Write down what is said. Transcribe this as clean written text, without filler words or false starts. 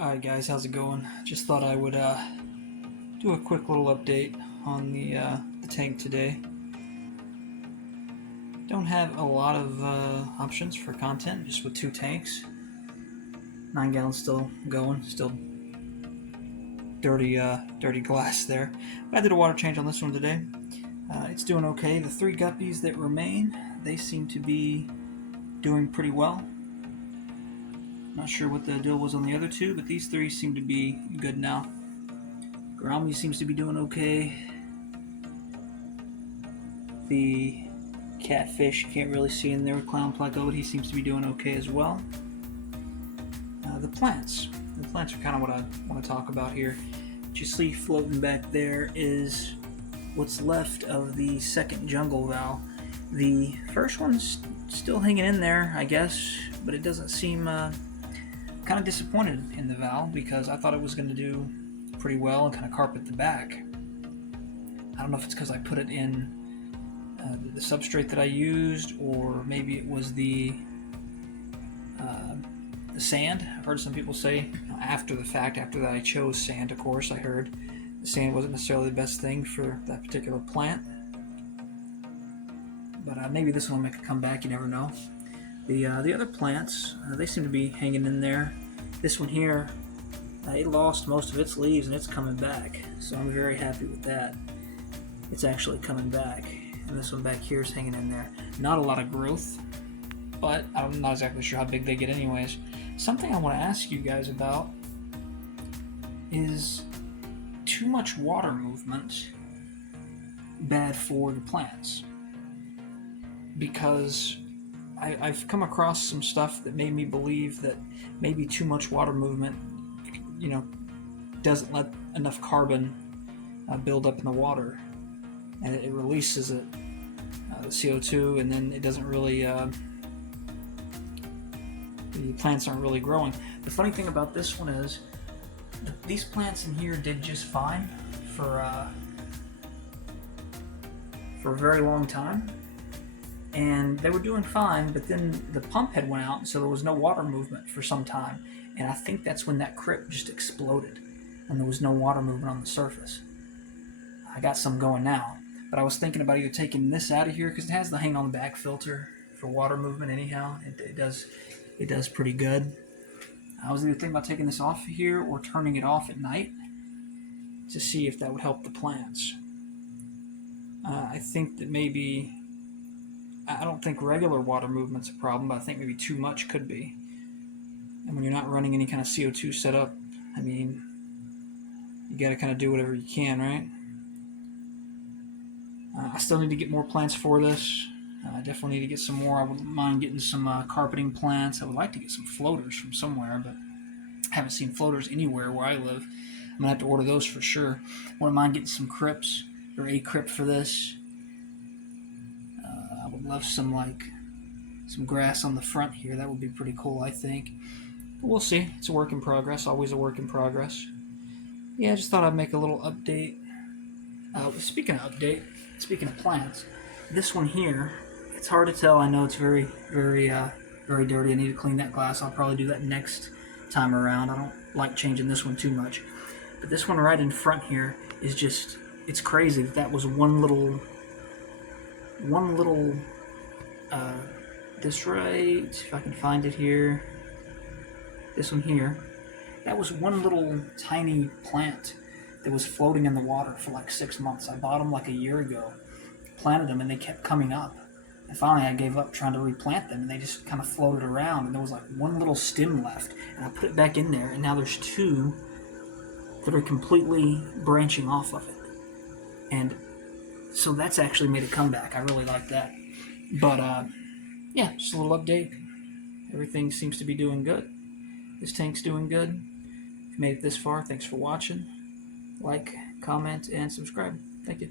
Alright guys, how's it going? Just thought I would do a quick little update on the tank today. Don't have a lot of options for content, just with two tanks. 9 gallons still going, still dirty glass there. But I did a water change on this one today. It's doing okay. The 3 guppies that remain, they seem to be doing pretty well. Not sure what the deal was on the other 2, but these 3 seem to be good now. Gourami seems to be doing okay. The catfish, can't really see in there with clown Pleco, but he seems to be doing okay as well. The plants are kind of what I want to talk about here. What you see floating back there is what's left of the second jungle valve. The first one's still hanging in there, I guess, but it doesn't seem... kind of disappointed in the valve because I thought it was going to do pretty well and kind of carpet the back. I don't know if it's because I put it in the substrate that I used, or maybe it was the sand. I've heard some people say after the fact, after that I chose sand, of course, I heard the sand wasn't necessarily the best thing for that particular plant. But maybe this one will make a comeback, you never know. The other plants, they seem to be hanging in there. This one here, it lost most of its leaves and it's coming back. So I'm very happy with that. It's actually coming back. And this one back here is hanging in there. Not a lot of growth, but I'm not exactly sure how big they get anyways. Something I want to ask you guys about is too much water movement bad for the plants? Because I've come across some stuff that made me believe that maybe too much water movement, doesn't let enough carbon build up in the water, and it releases it, the CO2, and then it doesn't really, the plants aren't really growing. The funny thing about this one is these plants in here did just fine for a very long time. And they were doing fine, but then the pump had went out, so there was no water movement for some time. And I think that's when that crypt just exploded, and there was no water movement on the surface. I got some going now, but I was thinking about either taking this out of here, because it has the hang on the back filter for water movement anyhow. It does pretty good. I was either thinking about taking this off of here or turning it off at night to see if that would help the plants. I think that maybe... I don't think regular water movement's a problem, but I think maybe too much could be. And when you're not running any kind of CO2 setup, I mean, you gotta kind of do whatever you can, right? I still need to get more plants for this. I definitely need to get some more. I wouldn't mind getting some carpeting plants. I would like to get some floaters from somewhere, but I haven't seen floaters anywhere where I live. I'm gonna have to order those for sure. I wouldn't mind getting some crypts, or a crypt for this. I would love some grass on the front here. That would be pretty cool, I think. But we'll see. It's a work in progress. Always a work in progress. Yeah, I just thought I'd make a little update. Speaking of plants, this one here, it's hard to tell. I know it's very, very, very dirty. I need to clean that glass. I'll probably do that next time around. I don't like changing this one too much. But this one right in front here is just, it's crazy that was one little, this right, if I can find it here, this one here, that was one little tiny plant that was floating in the water for like 6 months. I bought them like a year ago, planted them, and they kept coming up. And finally I gave up trying to replant them, and they just kind of floated around, and there was like one little stem left, and I put it back in there, and now there's 2 that are completely branching off of it. And so that's actually made a comeback. I really like that. But, yeah, just a little update. Everything seems to be doing good. This tank's doing good. If you made it this far, thanks for watching. Like, comment, and subscribe. Thank you.